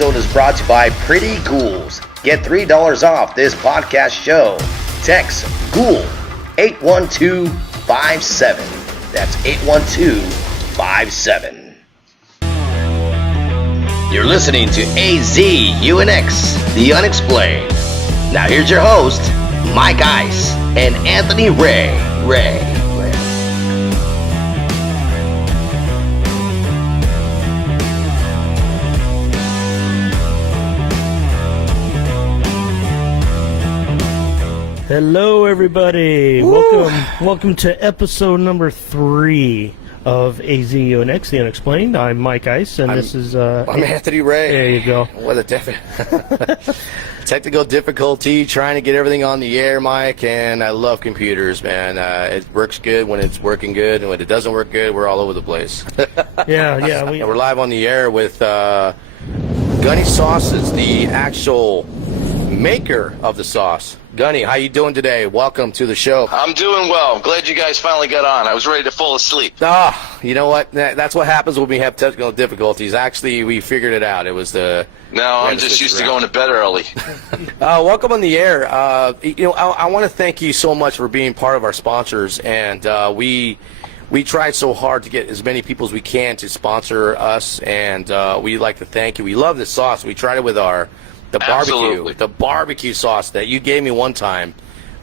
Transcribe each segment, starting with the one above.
episode is brought to you by Pretty Ghouls. Get $3 off this podcast show. Text GHOUL 81257. That's 81257. You're listening to AZUNX, The Unexplained. Now here's your host, Mike Ice and Anthony Ray. Hello, everybody. Welcome to episode number 3 of AZUNX, The Unexplained. I'm Mike Ice, and this is... I'm Anthony Ray. There you go. What a technical difficulty trying to get everything on the air, Mike, and I love computers, man. It works good when it's working good, and when it doesn't work good, we're all over the place. Yeah. We're live on the air with GunnySauces, the actual maker of the sauce. Gunny, how you doing today? Welcome to the show. I'm doing well. I'm glad you guys finally got on. I was ready to fall asleep. You know what? That's what happens when we have technical difficulties. Actually, we figured it out. It was the... No, I'm just used to going to bed early. Welcome on the air. I want to thank you so much for being part of our sponsors, and we tried so hard to get as many people as we can to sponsor us, and we'd like to thank you. We love this sauce. We tried it with the barbecue sauce that you gave me one time,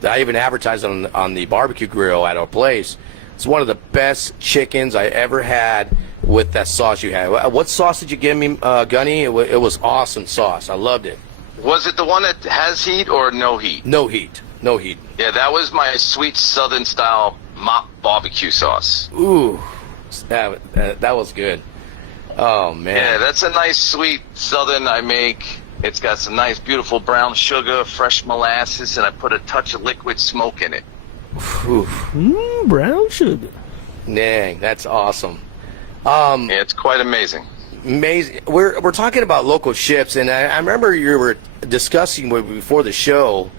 that I even advertised on the barbecue grill at our place. It's one of the best chickens I ever had with that sauce you had. What sauce did you give me, Gunny? It was awesome sauce. I loved it. Was it the one that has heat or no heat? No heat. Yeah, that was my sweet southern style mop barbecue sauce. Ooh, that was good. Oh, man. Yeah, that's a nice sweet southern I make. It's got some nice, beautiful brown sugar, fresh molasses, and I put a touch of liquid smoke in it. Brown sugar. Dang, that's awesome. Yeah, it's quite amazing. Amazing. We're talking about local ships, and I remember you were discussing before the show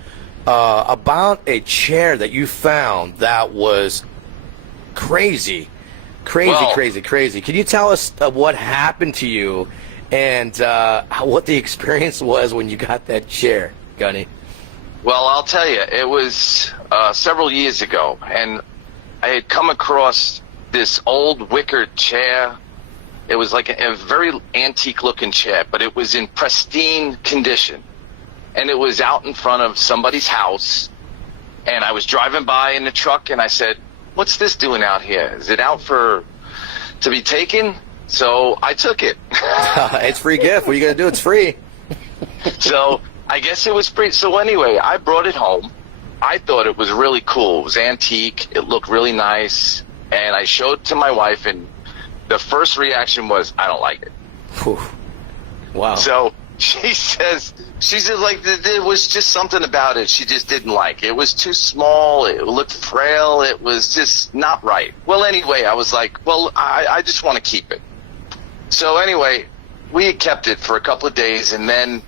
about a chair that you found that was crazy. Can you tell us what happened to you? And what the experience was when you got that chair, Gunny? Well, I'll tell you, it was several years ago, and I had come across this old wicker chair. It was like a very antique-looking chair, but it was in pristine condition. And it was out in front of somebody's house, and I was driving by in the truck, and I said, "What's this doing out here? Is it out to be taken?" So I took it. It's free gift. What are you going to do? It's free. So I guess it was free. So anyway, I brought it home. I thought it was really cool. It was antique. It looked really nice. And I showed it to my wife, and the first reaction was, "I don't like it." Whew. Wow. So she says like there was just something about it she just didn't like. It was too small. It looked frail. It was just not right. Well, anyway, I was like, well, I just want to keep it. So anyway, we had kept it for a couple of days, and then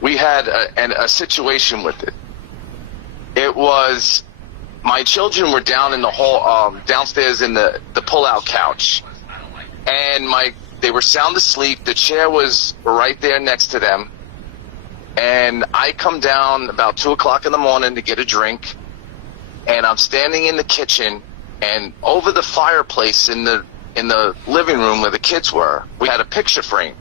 we had a situation with it. It was, my children were down in the hall, downstairs in the pull-out couch, and they were sound asleep. The chair was right there next to them, and I come down about 2 o'clock in the morning to get a drink, and I'm standing in the kitchen, and over the fireplace in the living room where the kids were, we had a picture frame.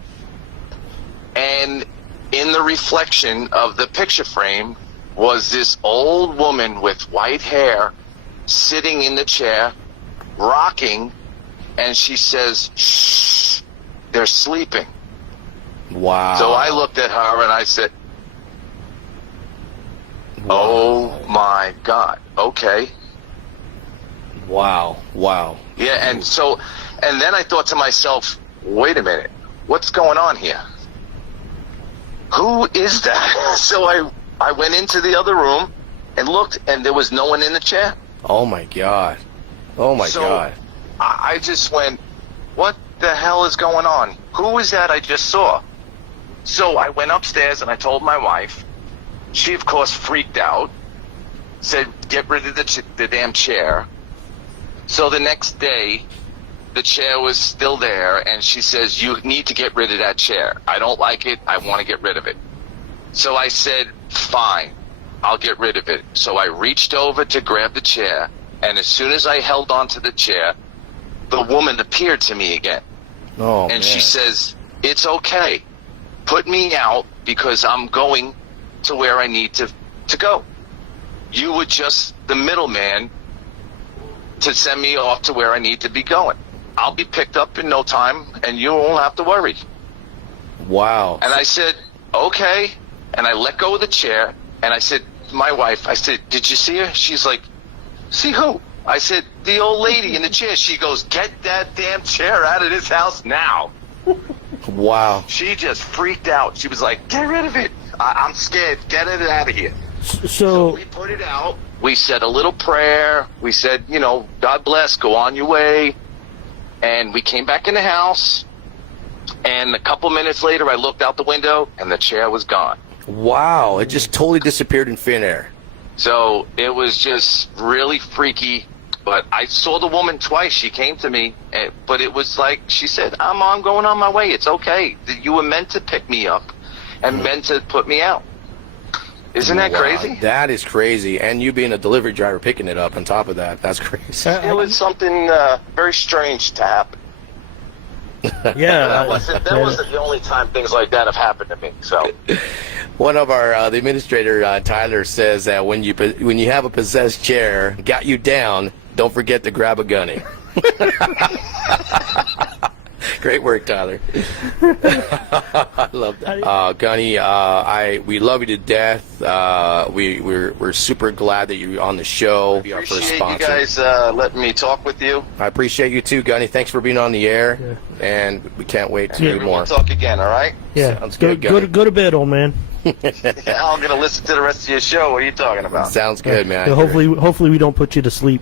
And in the reflection of the picture frame was this old woman with white hair sitting in the chair, rocking, and she says, "Shh, they're sleeping." Wow. So I looked at her and I said, "Oh my God, okay." Wow. Yeah, and then I thought to myself, wait a minute, what's going on here? Who is that? So I went into the other room and looked, and there was no one in the chair. Oh my God. So I just went, what the hell is going on? Who is that I just saw? So I went upstairs and I told my wife. She, of course, freaked out, said, "Get rid of the damn chair." So the next day, the chair was still there, and she says, you need to get rid of that chair. I don't like it. I want to get rid of it. So I said, fine, I'll get rid of it. So I reached over to grab the chair, and as soon as I held onto the chair, the woman appeared to me again. Oh, and man. She says, it's okay. Put me out because I'm going to where I need to go. You were just the middleman to send me off to where I need to be going. I'll be picked up in no time, and you won't have to worry. Wow. And I said, okay. And I let go of the chair, and I said to my wife, I said, did you see her? She's like, see who? I said, the old lady in the chair. She goes, get that damn chair out of this house now. Wow. She just freaked out. She was like, get rid of it. I'm scared. Get it out of here. So We put it out. We said a little prayer. We said, you know, God bless, go on your way. And we came back in the house. And a couple minutes later, I looked out the window, and the chair was gone. Wow. It just totally disappeared in thin air. So it was just really freaky. But I saw the woman twice. She came to me, but it was like she said, I'm going on my way. It's okay. You were meant to pick me up and meant to put me out. Isn't that Wow, crazy? That is crazy. And you being a delivery driver picking it up on top of that, that's crazy. It was something very strange to happen. yeah, That wasn't the only time things like that have happened to me. So One of our the administrator Tyler says that when you have a possessed chair, got you down, don't forget to grab a gunny. Great work, Tyler. I love that. Gunny, we love you to death. We're super glad that you're on the show. Be our first appreciate sponsor. you guys letting me talk with you. I appreciate you too, Gunny. Thanks for being on the air, and we can't wait to do more. We'll talk again, all right? yeah. Sounds Go, good, go, Gunny. to, go to bed, old man. I'm gonna listen to the rest of your show. What are you talking about? Sounds good, man. Yeah, hopefully we don't put you to sleep.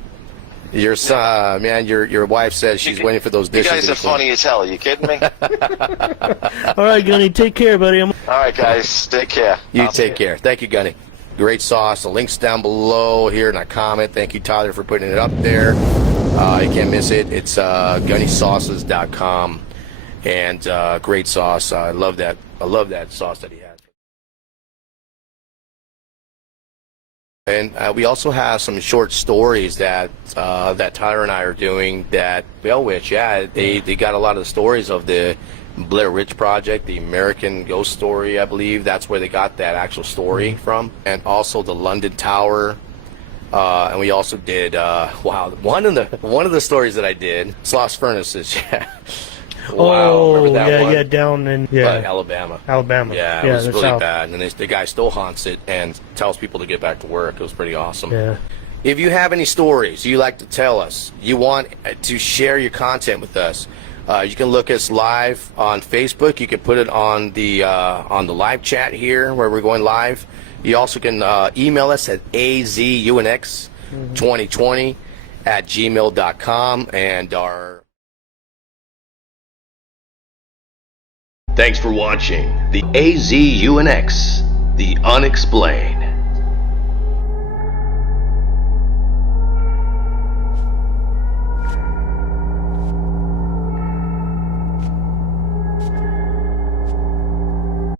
Your son, man, your wife says she's waiting for those You dishes. guys to are be clean. funny as hell. Are you kidding me? All right, Gunny, take care, buddy. All right, guys. Take care. You I'll see take care. Thank you, Gunny. Great sauce. The link's down below here in a comment. Thank you, Tyler, for putting it up there. You can't miss it. It's GunnySauces.com, and great sauce. I love that. I love that sauce that he has. And we also have some short stories that that Tyler and I are doing that Bell Witch, they got a lot of the stories of the Blair Witch Project, the American Ghost Story, I believe. That's where they got that actual story from. And also the London Tower. And we also did, wow, one of the stories that I did, Sloss Furnaces, yeah. Wow, remember that one? Yeah, down in Alabama. Alabama. Yeah, it was the really South. bad. And the guy still haunts it and tells people to get back to work. It was pretty awesome. Yeah. If you have any stories you like to tell us, you want to share your content with us, you can look us live on Facebook. You can put it on the live chat here where we're going live. You also can email us at azunx2020@gmail.com, and our... Thanks for watching the AZUNX, the Unexplained.